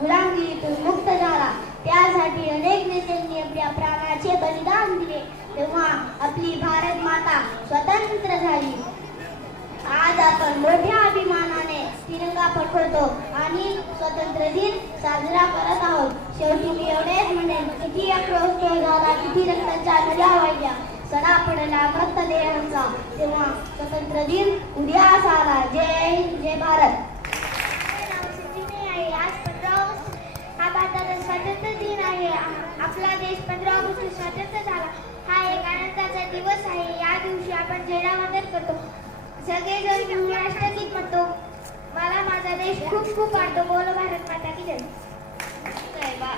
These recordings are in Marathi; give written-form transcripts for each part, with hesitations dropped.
गुलामगिरीतून मुक्त झाला, त्यासाठी अनेक नेत्यांनी आपल्या प्राणाचे बलिदान दिले, तेव्हा आपली भारत माता स्वतंत्र झाली. आज आपण मोठ्या अभिमानाने तिरंगा फडकवतो आणि स्वातंत्र्य दिन साजरा करत आहोत. शेवटी मी एवढेच म्हणेन, किती आक्रोश झाला, किती रक्ताच्या नद्या वाहिल्या, सडा पडला मृतदेहांचा, तेव्हा स्वातंत्र्य दिन उद्यास आला. जय हिंद, जय भारत. आज 15 ऑगस्ट हा भारताचा स्वातंत्र्य दिन आहे. आपला देश 15 ऑगस्ट स्वातंत्र्य झाला. हा एक आनंदाचा दिवस आहे. या दिवशी आपण झेंडावंदन करतो, सगळेजण राष्ट्रगीत म्हणतो. मला माझा देश खूप खूप आवडतो. बोलो भारत माता की जय.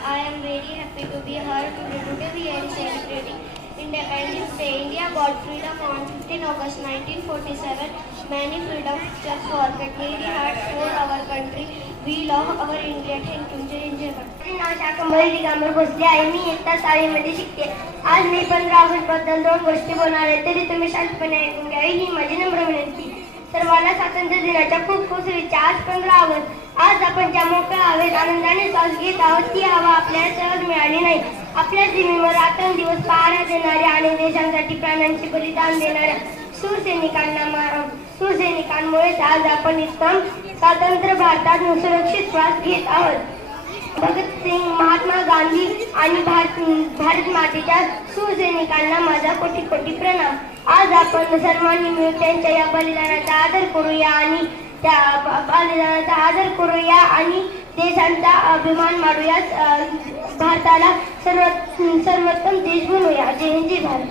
I am very happy to be here today. Today we are celebrating Independence Day. India got freedom on 15 August 1947. Many freedom struggles were Kathleri had for our country. We love our India. Thank you. जय हिंद, जय भारत. माझे नाव शाकंभरी दिगंबर भोसले आहे. मी इयत्ता 6वी मध्ये शिकते. आज मी 15 ऑगस्ट बद्दल 2 गोष्टी बोलणार आहे, तरी तुम्ही शांतपणे ऐकून घ्यावी ही माझी नम्र विनंती. सर्वांना स्वातंत्र्य दिनाच्या खूप खूप शुभेच्छा. आज 15 ऑगस्ट. आज आपण ज्या मोकळ्या हवेत आनंदाने श्वास घेत आहोत, ती हवा आपल्याला सहज मिळाली नाही. आपल्या जमिनीवर रात्रंदिवस पहारा देणाऱ्या आणि देशांसाठी प्राणांचे बलिदान देणाऱ्या सुसैनिकांमुळेच आज आपण इतकं स्वतंत्र भारतात सुरक्षित श्वास घेत आहोत. भगतसिंग, महात्मा गांधी आणि भारत मातेच्या सुसैनिकांना माझा कोटी कोटी प्रणाम. आज आपण सर्वांनी मिळून त्यांच्या या बलिदानाचा आदर करूया आणि देशांचा अभिमान माडूया. भारताला सर्वोत्तम देश बनवूया. जय हिंद, जय भारत.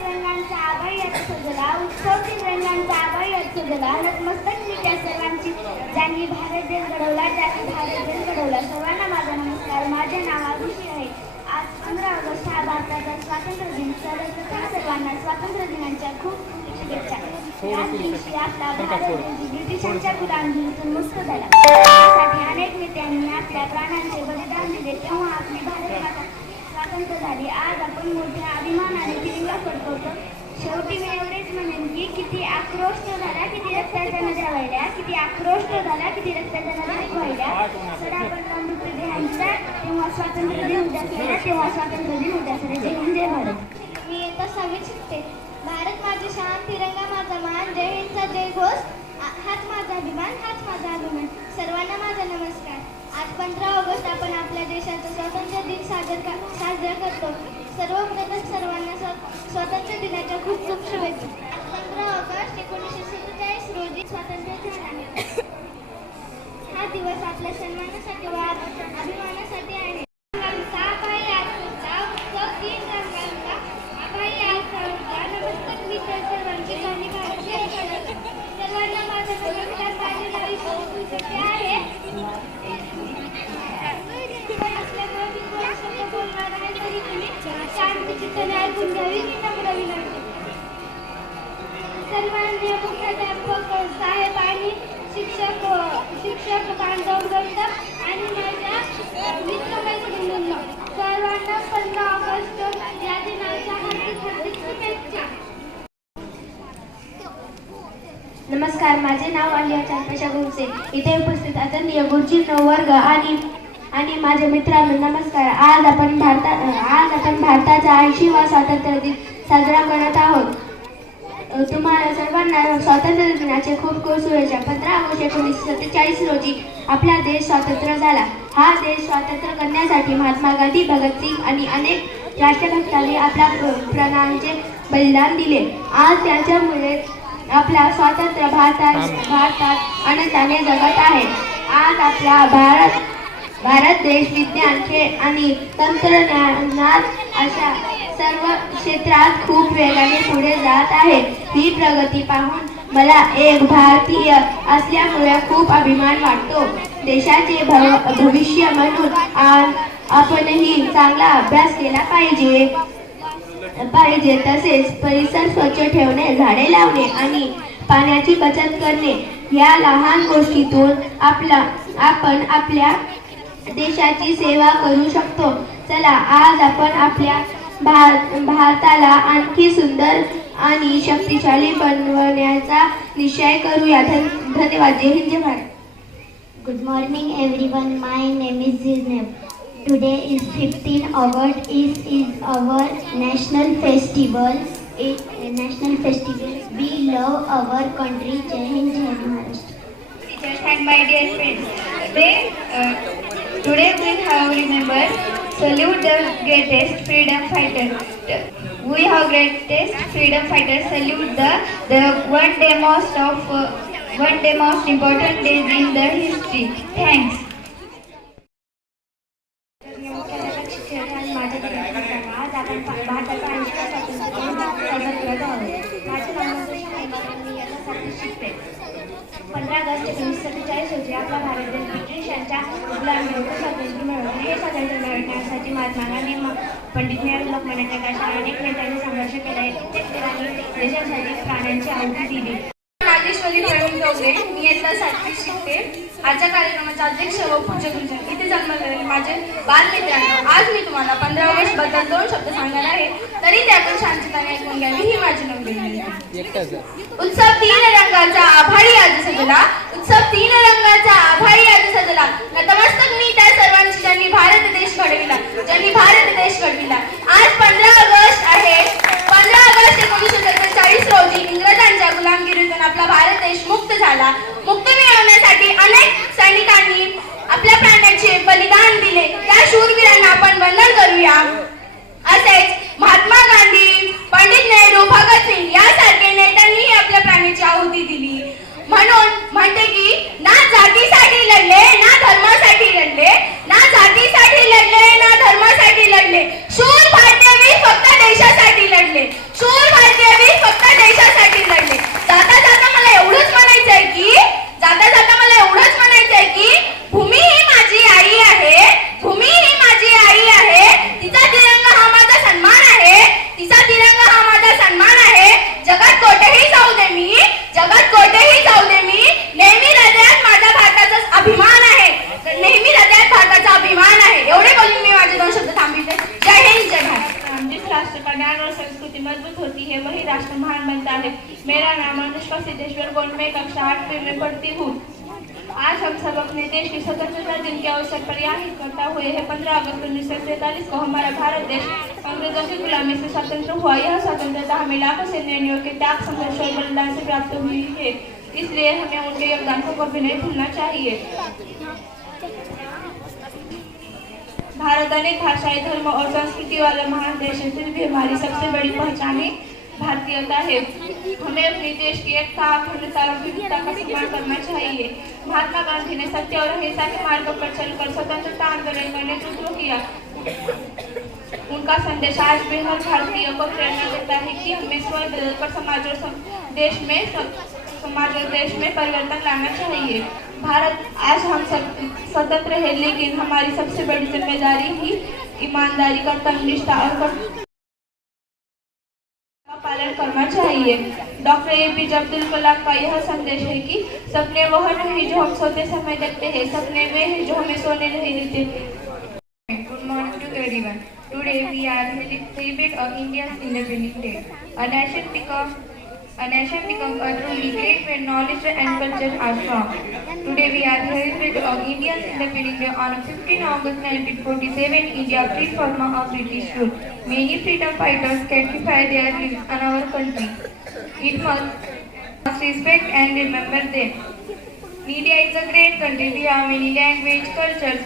तिरंगांचा आभाळी अर्थ सजला, उत्सव तिरंगांचा आभाळी अर्थ सजला, नतमस्तक मी त्या सर्वांची ज्यांनी भारत देश घडवला, सर्वांना माझा नमस्कार. माझे नाव आरुषी आहे. आज 15 ऑगस्ट हा भारताचा स्वातंत्र्य दिन. सर्वांना स्वातंत्र्य दिनाच्या खूप शुभेच्छा. या दिवशी आपला भारत देश ब्रिटिशांच्या गुलामगिरीतून मुक्त झाला, त्यासाठी अनेक नेत्यांनी आपल्या प्राणांचे बलिदान दिले, तेव्हा आपली भारत माता स्वतंत्र झाली. आज आपण मोठ्या अभिमानाने तिरंगा फडकवतो. शेवटी मी एवढेच म्हणेन की किती आक्रोश झाला, किती रक्ताच्या नद्या वाहिल्या, किती आक्रोश झाला, किती रक्ताच्या नद्या वाहिल्या, सडा पडला मृतदेहांचा, तेव्हा स्वातंत्र्य दिन उद्यास आला, तेव्हा स्वातंत्र्य दिन उद्यास आला. जय हिंद, जय भारत. मी इयत्ता 6वीत शिकते. भारत माझी शान, तिरंगा माझा मान, जय हिंदचा जय घोष, हाच माझा अभिमान, हाच माझा अभिमान. सर्वांना माझा नमस्कार. आज 15 ऑगस्ट आपण आपल्या देशाचा स्वातंत्र्य दिन साजरा करतो. सर्वप्रथम सर्वांना स्वातंत्र्य दिनाच्या खूप खूप शुभेच्छा. 15 ऑगस्ट 1947 रोजी स्वातंत्र्य झाला. हा दिवस आपल्या सन्मानासाठी व अभिमानासाठी आहे. नमस्कार. मी त्या सर्वांची गाणी गाते. सर्वांना माझा नमस्कार. माझे नाव ईश्वरी आहे. असल्यामुळे मी थोडा शब्द बोलणार आहे, तरी तुम्ही शांतचित्ताने ऐकून घ्यावी ही नम्र विनंती. सर्वांनी मुख्याध्यापक साहेब आणि शिक्षक बांधववृंद आणि माझ्या मित्रमैत्रिणींना सर्वांना 15 ऑगस्ट या दिनाच्या हार्दिक शुभेच्छा. नमस्कार. माझे नाव आलिया चंद्रशा गुंसे. इथे उपस्थित आदरणीय गुरुजी वर्ग आणि माझ्या मित्रांनो नमस्कार. आज आपण भारताचा 80वा स्वातंत्र्य दिन साजरा करत आहोत. तुम्हाला सर्वांना स्वातंत्र्य दिनाचे खूप खूप शुभेच्छा. 15 ऑगस्ट 1947 रोजी आपला देश स्वतंत्र झाला. हा देश स्वतंत्र करण्यासाठी महात्मा गांधी, भगतसिंग आणि अनेक राष्ट्रभक्तांनी आपल्या प्राणांचे बलिदान दिले. आज त्यांच्यामुळे आपला स्वातंत्र्य भारतात आनंदाने जगत आहे. आज आपला भारत देश विज्ञान, खेळ आणि तंत्रज्ञानात अशा सर्व क्षेत्रात खूप वेगाने पुढे जात आहे. ही प्रगती पाहून मला एक भारतीय असल्यामुळे खूप अभिमान वाटतो. देशाचे भविष्य म्हणून आपणही चांगला अभ्यास केला पाहिजे. तसेच परिसर स्वच्छ ठेवणे, झाडे लावणे आणि पाण्याची बचत करणे या लहान गोष्टीतून आपण आपल्या देशाची सेवा करू शकतो. चला आज आपण आपल्या भारताला आणखी सुंदर आणि शक्तिशाली बनवण्याचा निश्चय करूया. धन्यवाद. जय हिंद, जय Bharat. Good morning everyone. My name is Zineb. Today is 15 August. Is our national festival. National festival. We love our country. Jai Hind, Jai Maharashtra. Teachers and my dear friends, today we have remember salute the greatest freedom fighter. We have greatest freedom fighter salute the one day most important days in the history. Thanks. आज आपण भारताचा आविष्कार स्वातंत्र्य करत आहोत. माझे नाव मी याच्यासाठी शिकते. 15 ऑगस्ट 1947 रोजी आपला भारत देश ब्रिटिशांच्या गुलामीवर स्वातंत्र्य मिळवले. हे स्वातंत्र्य मिळवण्यासाठी महात्मा गांधी, पंडित नेहरू, लोकमान्य टिळक अशा अनेक नेत्यांनी संघर्ष केला. कित्येक वीरांनी देशासाठी प्राणांची आहुती दिली. राजेश्वरी म्हणून गवळे, मी इयत्ता 7वी शिकते. आजच्या कार्यक्रमाचे अध्यक्ष व पूज्य गुरुजन, इथे जन्मलेले माझे बालमित्रांनो, आज मी तुम्हाला 15 ऑगस्ट बद्दल 2 शब्द सांगणार आहे. तरी त्यातून शांतताने ऐकून घ्यावी ही माझी नम्र. उत्सव 3 रंगाचा आभाळी आज सजला. उत्सव 3 रंगाचा आभाळी आज सजला. नतमस्तक मी त्या सर्वांची ज्यांनी भारत देश घडविला. आज 15 ऑगस्ट आहे. 15 ऑगस्ट 1947 रोजी इंग्रजांच्या गुलामगिरीतून आपला भारत देश मुक्त झाला. मुक्ती मिळवण्यासाठी अनेक सैनिकांनी आपल्या प्राणांचे बलिदान दिले. त्या शूरवीरांना आपण वंदन करूया. असेच महात्मा गांधी, पंडित नेहरू, भगतसिंग यासारखे नेत्यांनीही आपल्या प्राणांची आहुती दिली. म्हणून म्हणते की ना जातीसाठी लढले, ना धर्मासाठी लढले, ना जातीसाठी लढले, ना धर्मासाठी लढले. शूर भारतीय फक्त देशासाठी लढले. शूर भारतीय फक्त देशासाठी लढले. जाता जाता मला एवढंच म्हणायचंय की भूमी ही माझी आई आहे. भूमी ही माझी आई आहे. तिचा तिरंगा हा माझा सन्मान आहे. तिचा तिरंगा हा माझा सन्मान आहे. जगात कोठेही जाऊ दे मी, नेहमी हृदयात माझ्या भारताचा अभिमान आहे. एवढे बोलून मी माझे 2 शब्द थांबविते. जय हिंद, जय भारत. जिस राष्ट्र का ज्ञान और संस्कृति मजबूत होती है वही राष्ट्र महान बनता है. मेरा नाम अनुष्का सिद्धेश्वर गौड़, मैं कक्षा 8 में पढ़ती हूँ. आज हम सब अपने देश की स्वतंत्रता दिन के अवसर पर यहाँ इकट्ठा हुए हैं. 15 अगस्त 1947 को हमारा भारत देश अंग्रेजों की गुलामी से स्वतंत्र हुआ. यह स्वतंत्रता हमें लाखों सेनानियों के त्याग, संघर्ष और बलिदान से प्राप्त हुई है. इसलिए हमें उनके योगदान को कभी नहीं भूलना चाहिए. भारत अनेक भाषाएं, धर्म और संस्कृति वाला महान देश है. फिर भी हमारी सबसे बड़ी पहचान भारतीयता है. हमें अपने देश की एकता, अखंडता और विविधता का सम्मान करना चाहिए. महात्मा गांधी ने सत्य और अहिंसा के मार्ग पर चलकर स्वतंत्रता आंदोलन का नेतृत्व किया. उनका संदेश आज भी हर भारतीय को प्रेरणा देता है कि हमें स्वयं बदलकर समाज और देश में परिवर्तन लाना चाहिए. भारत आज हम सब स्वतंत्र है, लेकिन हमारी सबसे बड़ी जिम्मेदारी ही ईमानदारी, कर्तव्यनिष्ठा और पालन करना चाहिए. डॉक्टर APJ अब्दुल कलाम का यह संदेश है कि सपने वह नहीं जो हम सोते समय देखते हैं, सपने वे हैं जो हमें सोने नहीं देते. Good morning to everyone. Today we are celebrate of India's Independence Day. A nation becomes a truly great when knowledge and culture are strong. Today we are celebrating of India's Independence Day on 15 August 1947. India freed from a British rule. Many freedom fighters sacrificed their lives on our country. It must respect and remember them. India is a great country. We have many language, cultures,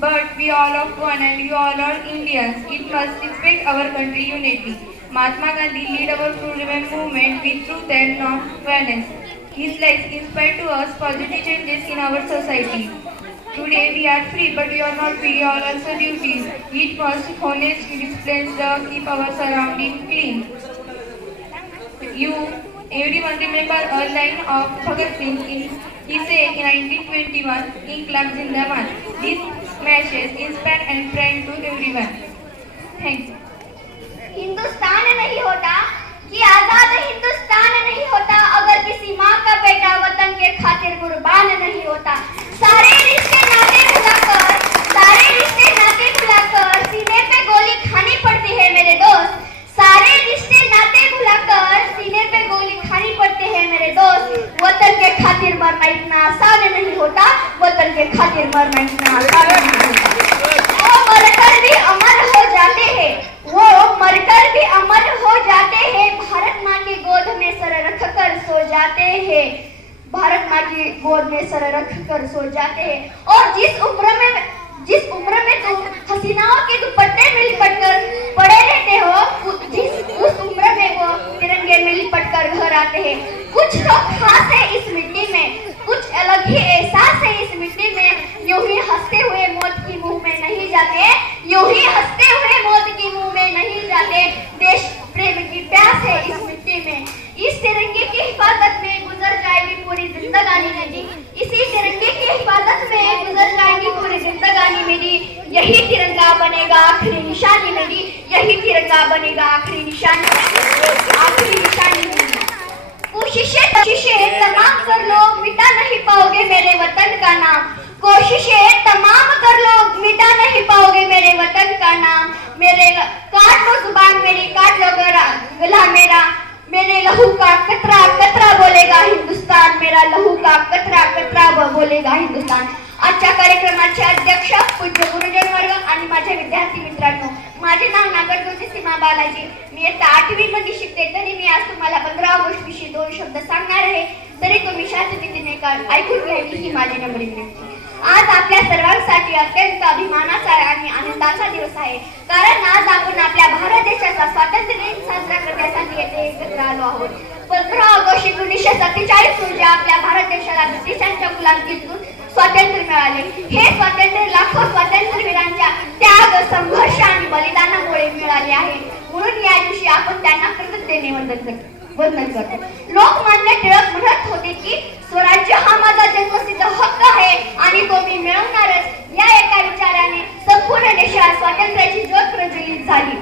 but we all are one and we all are Indians. It must respect our country unity. Mahatma Gandhi led our freedom movement with truth and non-violence. His life inspired to us positive changes in our society. Today we are free, but we are not free. All also duties. We must honestly discipline to keep our surroundings clean. Everyone remember a line of Bhagat Singh. He said in 1921, "Inqilab Zindabad." This message inspire and friend to everyone. Thank you. Hindustan नहीं होता कि आजाद हिंदुस्तान नहीं होता अगर किसी माँ का बेटा वतन के खातिर कुर्बान नहीं होता. सारे रिश्ते नाते भुलाकर सीने पे गोली खानी पड़ती है मेरे दोस्त. सारे रिश्ते नाते भुलाकर सीने पे गोली खानी पड़ती है मेरे दोस्त. वतन के खातिर मरना इतना आसान नहीं होता. वतन के खातिर मरना इतना आसान नहीं होता। वो मरकर भी अमर हो जाते हैं, वो मरकर भी अमर हो जाते हैं, भारत माँ की गोद में सर रख कर सो जाते हैं, भारत माँ की गोद में सर रख कर सो जाते हैं। और जिस उम्र में तुम हसीनाओं के दुपट्टे में लिपट कर पड़े रहते हो, उस उम्र में वो तिरंगे में लिपट कर घर आते हैं। कुछ तो खास है इस मिट्टी में, कुछ अलग ही एहसास है इस मिट्टी में। यूं ही हंसते हुए मौत की मुंह में नहीं जाते, यूं ही हंसते हुए मौत की मुंह में नहीं जाते। देश प्रेम की प्यास है इस मिट्टी में, इस तिरंगे की हिफाजत में गुजर जाएगी पूरी जिंदगानी मेरी, इसी तिरंगे की हिफाजत में गुजर जाएगी पूरी जिंदगानी मेरी। यही तिरंगा बनेगा आखिरी निशानी मेरी, यही तिरंगा बनेगा आखिरी निशानी मेरी। कोशिशें तमाम कर लो, मिटा नहीं पाओगे मेरे वतन का नाम। कोशिशें तमाम कर लो, मिटा नहीं पाओगे मेरे वतन का नाम। मेरे काट लो जुबान मेरी, काट लो गला मेरा, मेरे लहू का कतरा कतरा बोलेगा हिंदुस्तान, मेरा लहू का कतरा कतरा बोलेगा हिंदुस्तान। आजच्या कार्यक्रमाचे अध्यक्ष पूज्य गुरुजन वर्ग आणि माझे विद्यार्थी मित्रांनो, माझे नाव नागरगोचे सीमा बालाजी, मी इयत्ता 8वी मध्ये शिकते। तरी मी आज तुम्हाला 15 ऑगस्ट विषयी 2 शब्द सांगणार आहे, तरी तुम्ही शांततेने ऐकून घ्यायची ही माझी नम्र विनंती। आज आपल्या सर्वांसाठी अत्यंत अभिमानाचा आणि आनंदाचा दिवस आहे, कारण आज आपण आपल्या भारत देशाचा स्वातंत्र्य दिन साजरा करण्यासाठी येथे एकत्र आलो आहोत। 15 ऑगस्ट 1947 रोजी आपल्या भारत देशाला ब्रिटिशांच्या गुलामगिरीतून स्वातंत्र्य मिळाले। हे स्वातंत्र्य लाखो स्वातंत्र्यवीरांच्या त्याग, संघर्ष आणि बलिदानामुळे मिळाले आहे, म्हणून या दिवशी आपण त्यांना कृतज्ञतेने वंदन करतो। लोकमान्य टिळक म्हणत होते की स्वराज्य हा माझा जन्मसिद्ध हक्क आहे आणि तो मी मिळवणारच। या एका विचाराने संपूर्ण देशात स्वातंत्र्याची ज्योत प्रज्वलित झाली।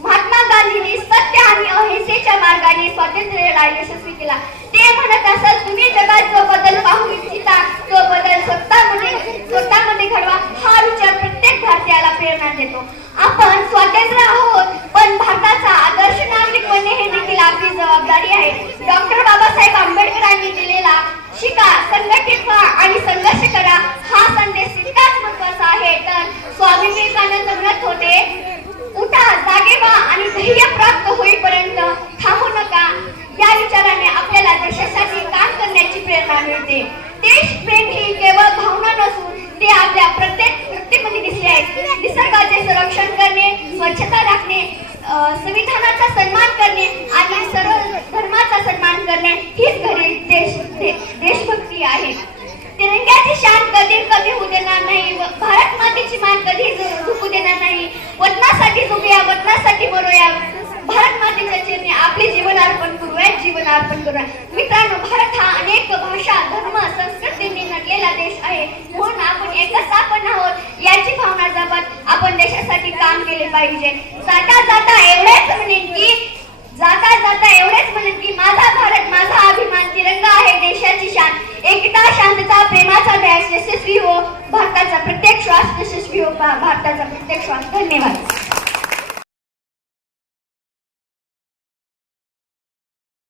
महात्मा गांधींनी सत्य आणि अहिंसेच्या मार्गाने स्वातंत्र्याला यशस्वी केला। ते म्हणत असत, तुम्ही जगात जो बदल पाहू इच्छिता तो बदल स्वतःमध्ये घडवा। हा विचार प्रत्येक भारतीयाला प्रेरणा देतो। आपण स्वतंत्र आहोत, पण भारताचा आदर्श नागरिक बनणे हे देखील आपली जबाबदारी आहे। डॉक्टर बाबासाहेब आंबेडकरांनी दिलेला शिका, संघटित व्हा आणि संघर्ष करा हा संदेश तितकाच महत्त्वाचा आहे। तर स्वामी विवेकानंद म्हणत होते, उठा, जागे व्हा आणि ध्येय प्राप्त होईपर्यंत थांबू नका। या विचाराने आपल्याला देशासाठी काम करण्याची प्रेरणा मिळते। देशप्रेम ही केवळ भावना नसून ते आपल्या प्रत्येक व्यक्तीमध्ये दिसले आहे। निसर्गाचे संरक्षण करणे, स्वच्छता राखणे, संविधानाचा सन्मान करणे आणि सर्व धर्माचा सन्मान करणे हीच खरी देशभक्ती आहे। तिरंग्याची शान कधी होऊ देणार नाही, भारत मातेची मान कधी झुकू देणार नाही। वतनासाठी जगूया, वतनासाठी मरूया, भारत मातेच्या चरणी आपले जीवन अर्पण करूया, जीवन अर्पण करूया। मित्रांनो, भारत हा अनेक भाषा, धर्म, संस्कृतींनी नटलेला देश आहे, म्हणून आपण एकच आपण आहोत याची भावना जपत आपण देशासाठी काम केले पाहिजे। जाता जाता एवढेच म्हणेन की माझा भारत माझा